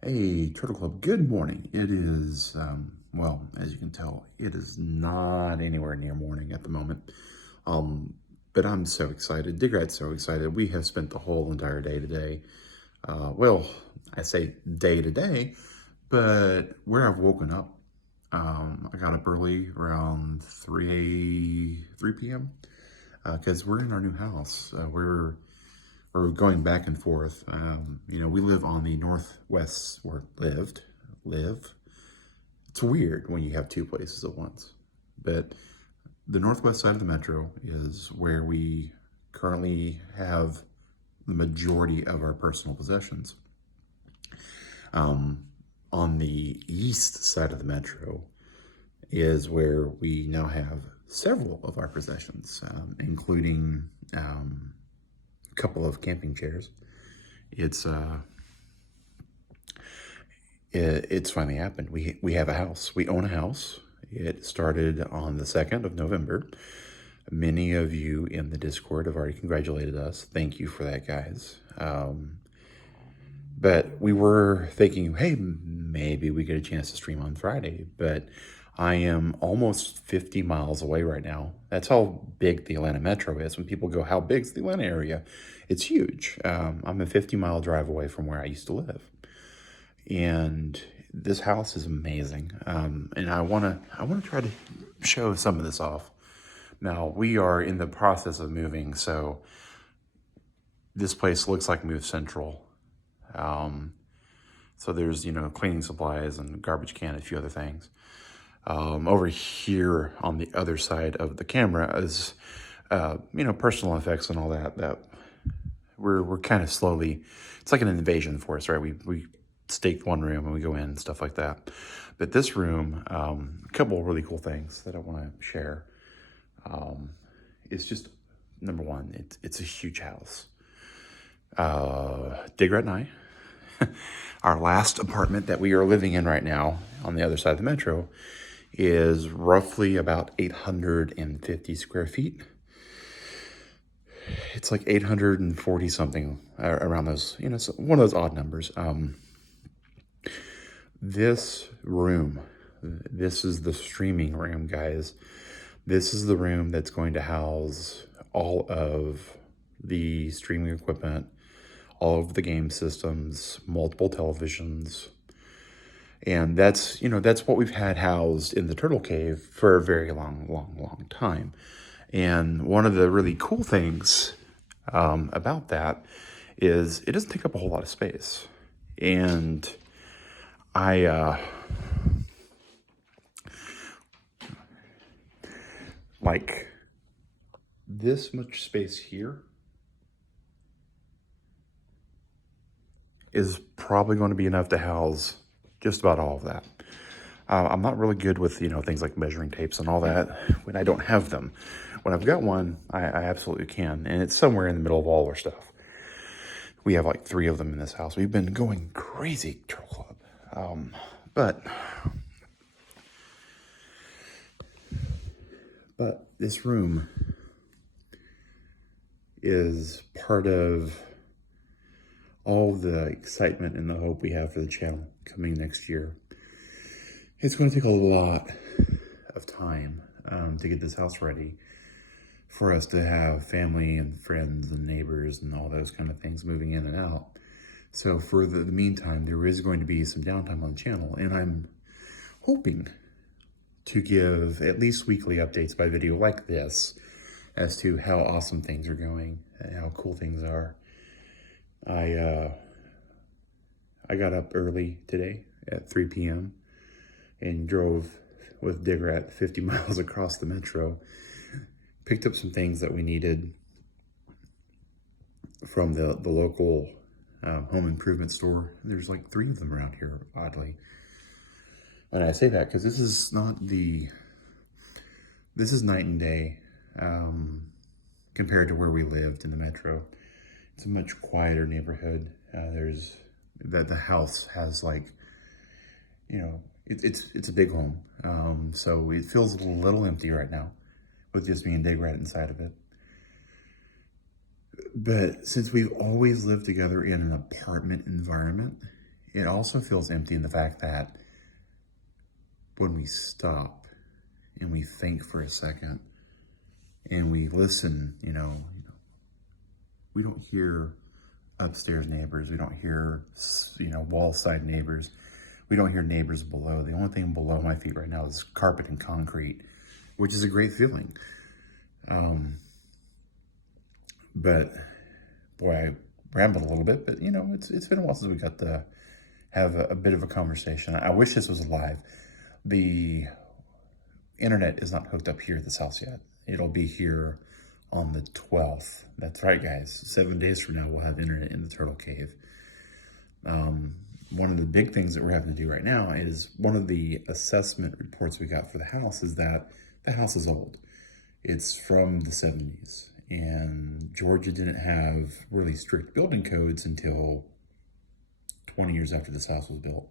Hey, Turtle Club, good morning. It is, well, as you can tell, it is not anywhere near morning at the moment. Um, but I'm so excited. Digrat's so excited. We have spent the whole entire day today. Well, I say day to day, but where I've woken up, I got up early around 3 p.m. Because we're in our new house. We're going back and forth. We live on the northwest, or live. It's weird when you have two places at once. But the northwest side of the metro is where we currently have the majority of our personal possessions. On the east side of the metro is where we now have several of our possessions, including a couple of camping chairs. It's it's finally happened. We have a house. We own a house. It started on the 2nd of November. Many of you in the Discord have already congratulated us. Thank you for that, guys. But we were thinking, hey, maybe we get a chance to stream on Friday. But I am almost 50 miles away right now. That's how big the Atlanta metro is. When people go, how big's the Atlanta area? It's huge. I'm a 50-mile drive away from where I used to live. And this house is amazing. And I wanna try to show some of this off. Now, we are in the process of moving, so this place looks like Move Central. So there's, cleaning supplies and garbage can and a few other things. Over here on the other side of the camera is, personal effects and all that we're kind of slowly, it's like an invasion for us, right? We stake one room and we go in and stuff like that. But this room, a couple of really cool things that I want to share. It's just, number one, it's a huge house. Digrat and I, our last apartment that we are living in right now on the other side of the metro is roughly about 850 square feet. It's like 840 something around those, one of those odd numbers. This room, this is the streaming room, guys. This is the room that's going to house all of the streaming equipment, all of the game systems, multiple televisions. And that's what we've had housed in the Turtle Cave for a very long time. And one of the really cool things about that is it doesn't take up a whole lot of space. And I like this much space here is probably going to be enough to house just about all of that. I'm not really good with, things like measuring tapes and all that when I don't have them. When I've got one, I absolutely can. And it's somewhere in the middle of all our stuff. We have like 3 of them in this house. We've been going crazy, Turtle Club. But this room is part of all the excitement and the hope we have for the channel coming next year. It's going to take a lot of time to get this house ready for us to have family and friends and neighbors and all those kind of things moving in and out. So for the meantime, there is going to be some downtime on the channel, and I'm hoping to give at least weekly updates by video like this as to how awesome things are going and how cool things are. I got up early today at 3 p.m. and drove with Digrat 50 miles across the metro. Picked up some things that we needed from the local home improvement store. There's like 3 of them around here, oddly. And I say that because this is night and day compared to where we lived in the metro. It's a much quieter neighborhood. The house has like, it's a big home. So it feels a little empty right now with just me and Digrat inside of it. But since we've always lived together in an apartment environment, it also feels empty in the fact that when we stop and we think for a second and we listen, we don't hear upstairs neighbors. We don't hear, wall side neighbors. We don't hear neighbors below. The only thing below my feet right now is carpet and concrete, which is a great feeling. But boy, I rambled a little bit, but it's been a while since we got to have a bit of a conversation. I wish this was live. The internet is not hooked up here at this house yet. It'll be here on the 12th. That's right, guys. 7 days from now, we'll have internet in the Turtle Cave. One of the big things that we're having to do right now is one of the assessment reports we got for the house is that the house is old. It's from the 70s, and Georgia didn't have really strict building codes until 20 years after this house was built.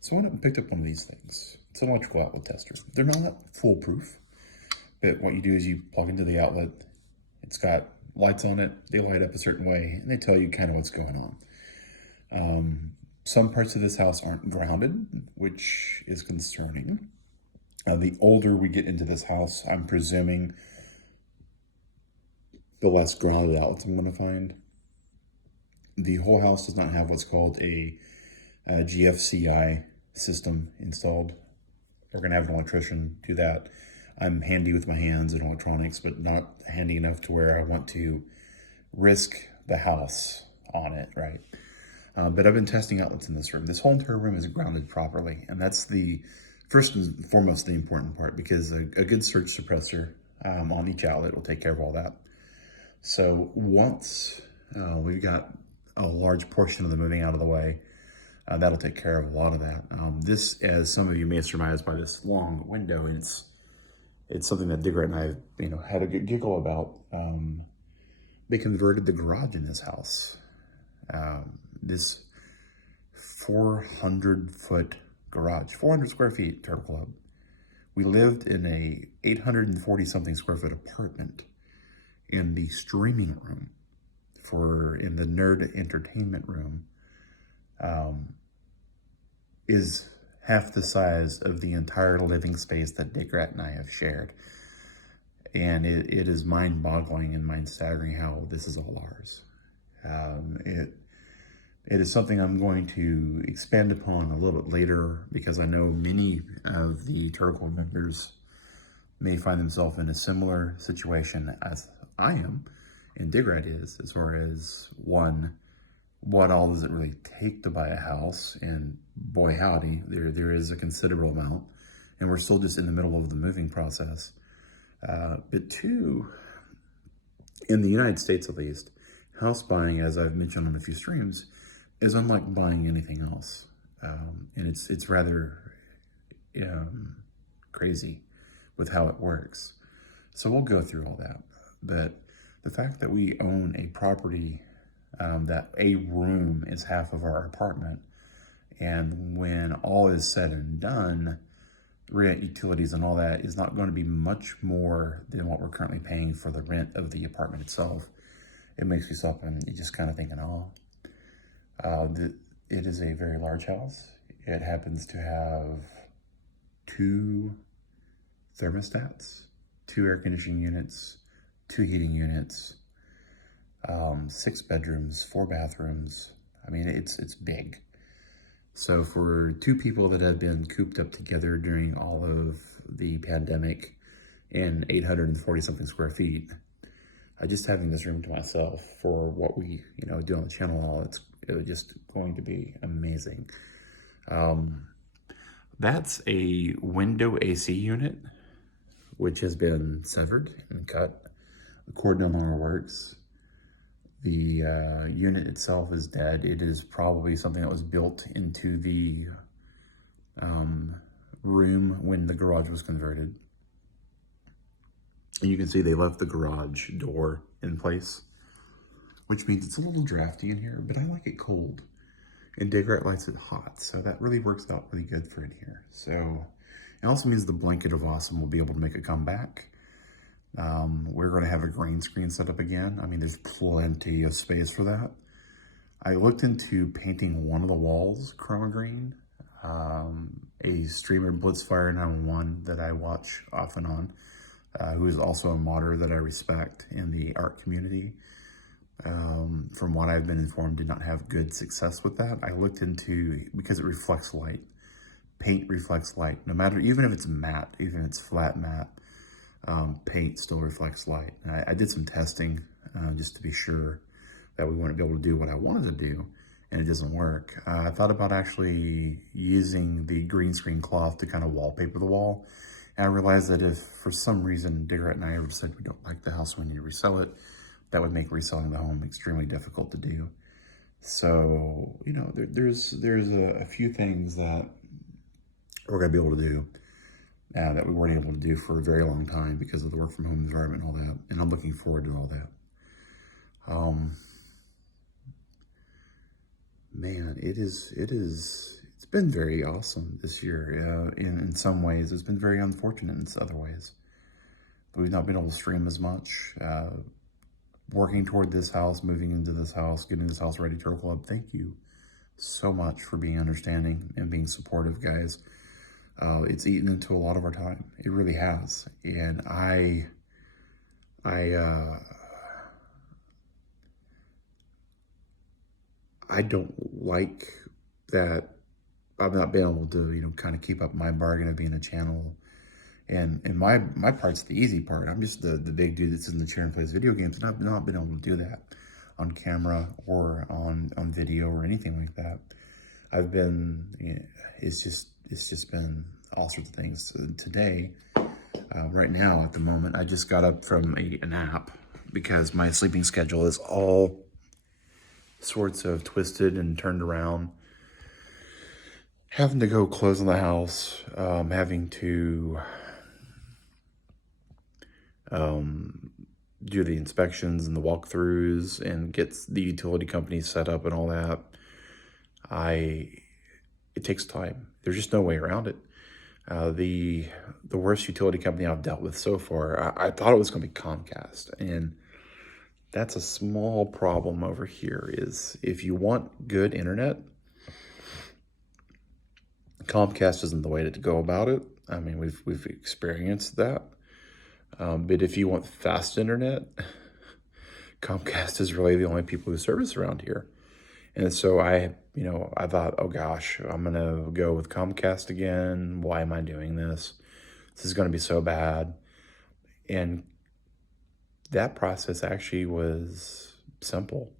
So I went up and picked up one of these things. It's an electrical outlet tester. They're not foolproof, but what you do is you plug into the outlet. It's got lights on it. They light up a certain way, and they tell you kind of what's going on. Some parts of this house aren't grounded, which is concerning. The older we get into this house, I'm presuming the less grounded outlets I'm going to find. The whole house does not have what's called a GFCI system installed. We're going to have an electrician do that. I'm handy with my hands and electronics, but not handy enough to where I want to risk the house on it, right? But I've been testing outlets in this room. This whole entire room is grounded properly, and that's the first and foremost the important part, because a good surge suppressor on each outlet will take care of all that. So once we've got a large portion of the moving out of the way, that'll take care of a lot of that. This, as some of you may surmise by this long window, it's something that Digger and I, had a good giggle about. They converted the garage in this house. This 400-foot garage, 400 square feet, Turtle Club. We lived in a 840-something square foot apartment in the streaming room, in the nerd entertainment room, is half the size of the entire living space that Dick Rat and I have shared. And it is mind-boggling and mind-staggering how this is all ours. It is something I'm going to expand upon a little bit later, because I know many of the Turtle Club members may find themselves in a similar situation as I am and Dig Rat is, as far as, one, what all does it really take to buy a house? And boy howdy, there is a considerable amount, and we're still just in the middle of the moving process. But two, in the United States at least, house buying, as I've mentioned on a few streams, is unlike buying anything else. And it's rather crazy with how it works. So we'll go through all that. But the fact that we own a property that a room is half of our apartment, and when all is said and done, rent, utilities, and all that is not going to be much more than what we're currently paying for the rent of the apartment itself, it makes you stop and you just kind of think, it is a very large house. It happens to have 2 thermostats, 2 air conditioning units, 2 heating units, 6 bedrooms, 4 bathrooms. I mean, it's big. So for 2 people that have been cooped up together during all of the pandemic in 840 something square feet, just having this room to myself for what we do on the channel, it was just going to be amazing. That's a window AC unit, which has been severed and cut. The cord no longer works. The unit itself is dead. It is probably something that was built into the room when the garage was converted. And you can see they left the garage door in place, which means it's a little drafty in here, but I like it cold. And Dig Rat likes it hot, so that really works out pretty good for in here. So it also means the blanket of awesome will be able to make a comeback. We're going to have a green screen set up again. I mean, there's plenty of space for that. I looked into painting one of the walls chroma green. A streamer, Blitzfire 911, that I watch off and on, who is also a modder that I respect in the art community. From what I've been informed, did not have good success with that. I looked into, because it reflects light. Paint reflects light, no matter, even if it's matte, even if it's flat matte, paint still reflects light. I did some testing just to be sure that we wouldn't be able to do what I wanted to do, and it doesn't work. I thought about actually using the green screen cloth to kind of wallpaper the wall. And I realized that if for some reason Diggerette and I ever said we don't like the house, we need to resell it, that would make reselling the home extremely difficult to do. So, you know, there's a few things that we're gonna be able to do that we weren't able to do for a very long time because of the work from home environment and all that. And I'm looking forward to all that. Man, it's been very awesome this year. In some ways, it's been very unfortunate in other ways. We've not been able to stream as much. Working toward this house, moving into this house, getting this house ready, Turtle Club, thank you so much for being understanding and being supportive, guys. It's eaten into a lot of our time. It really has. And I don't like that I've not been able to, you know, kind of keep up my bargain of being a channel. And my part's the easy part. I'm just the big dude that sits in the chair and plays video games, and I've not been able to do that on camera or on video or anything like that. I've been, you know, it's just been all sorts of things. Today, right now at the moment, I just got up from a nap because my sleeping schedule is all sorts of twisted and turned around. Having to go close on the house, having to do the inspections and the walkthroughs and get the utility company set up and all that. It takes time. There's just no way around it. The worst utility company I've dealt with so far, I thought it was going to be Comcast, and that's a small problem over here. Is if you want good internet, Comcast isn't the way to go about it. I mean, we've experienced that. But if you want fast internet, Comcast is really the only people who service around here. And so I thought, oh gosh, I'm going to go with Comcast again. Why am I doing this? This is going to be so bad. And that process actually was simple.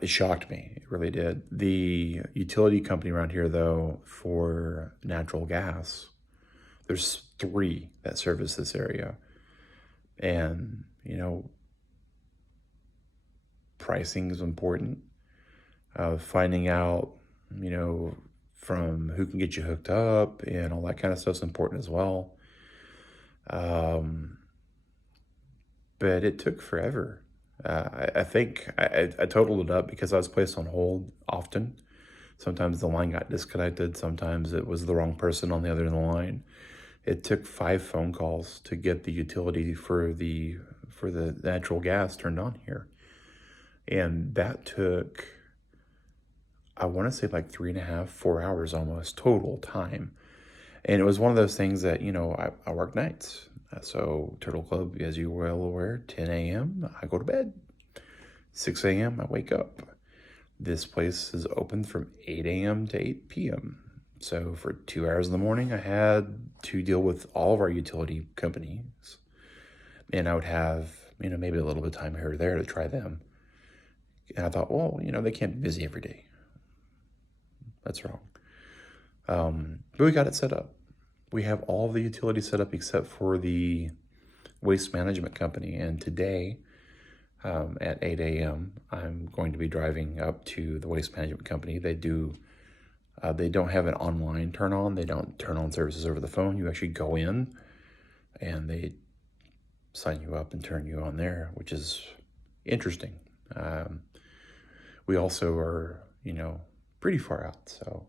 It shocked me. It really did. The utility company around here, though, for natural gas, there's 3 that service this area. And, you know, pricing is important. Finding out, you know, from who can get you hooked up and all that kind of stuff is important as well. But it took forever. I think I totaled it up because I was placed on hold often. Sometimes the line got disconnected. Sometimes it was the wrong person on the other end of the line. It took 5 phone calls to get the utility for the natural gas turned on here. And that took, I want to say like 3.5, 4 hours almost total time. And it was one of those things that, you know, I work nights. So Turtle Club, as you're well aware, 10 a.m. I go to bed. 6 a.m. I wake up. This place is open from 8 a.m. to 8 p.m. So for 2 hours in the morning, I had to deal with all of our utility companies. And I would have, you know, maybe a little bit of time here or there to try them. And I thought, well, you know, they can't be busy every day. That's wrong. But we got it set up. We have all the utilities set up except for the waste management company. And today, at 8 a.m., I'm going to be driving up to the waste management company. They don't have an online turn on. They don't turn on services over the phone. You actually go in and they sign you up and turn you on there, which is interesting. We also are, you know, pretty far out, so.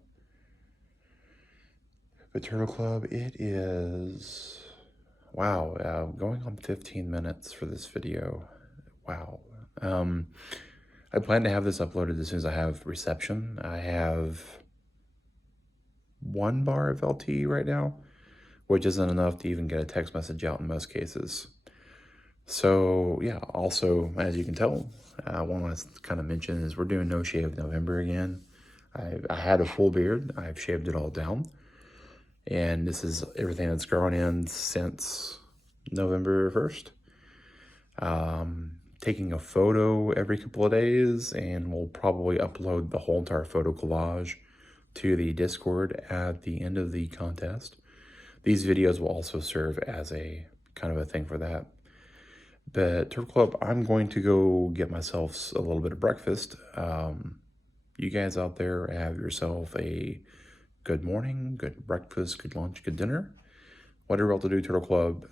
But Turtle Club, it is, wow, going on 15 minutes for this video. Wow. I plan to have this uploaded as soon as I have reception. I have 1 bar of LTE right now, which isn't enough to even get a text message out in most cases. So yeah, also, as you can tell, I want to kind of mention is we're doing No Shave November again. I had a full beard. I've shaved it all down. And this is everything that's grown in since November 1st. Taking a photo every couple of days, and we'll probably upload the whole entire photo collage to the Discord at the end of the contest. These videos will also serve as a kind of a thing for that. But Turtle Club, I'm going to go get myself a little bit of breakfast. You guys out there have yourself a good morning, good breakfast, good lunch, good dinner. Whatever else to do, Turtle Club,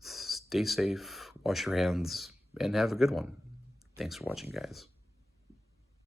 stay safe, wash your hands, and have a good one. Thanks for watching, guys.